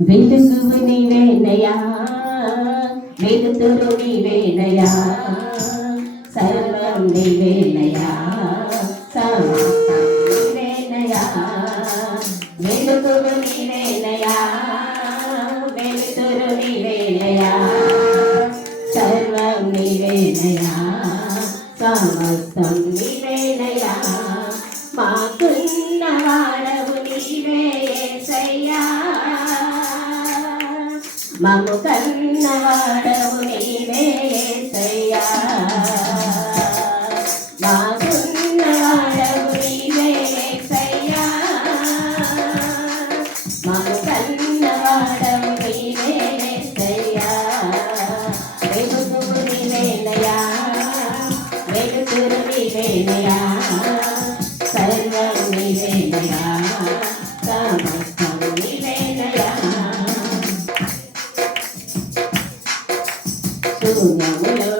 వెలుగువు నీవేనయా వెలుతురు నీవేనయా సర్వం నీవేనయా నీవేనయా వెలుగువు నీవేనయా వెలుతురు నీవేనయా సర్వం నీవేనయా సమస్తం నీవేనయా మాకున్న వాడవు నీవే సయ్యా మము కన్నవాడవు నీవేసయ్యా మాకున్నవాడవు నీవేసయ్యా మము కన్నవాడవు నీవేసయ్యా వెలుగురు నీవేనయా వెలుగురు నీవేనయా Từ nào đó.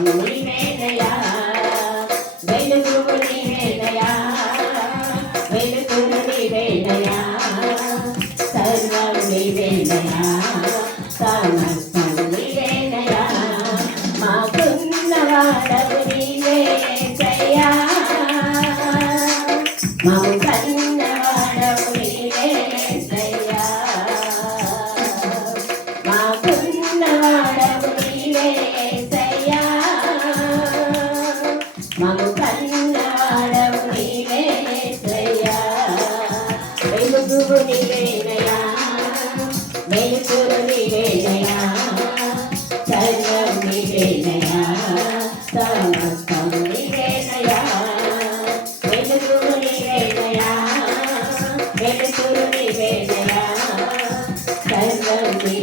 Mamata Thank you.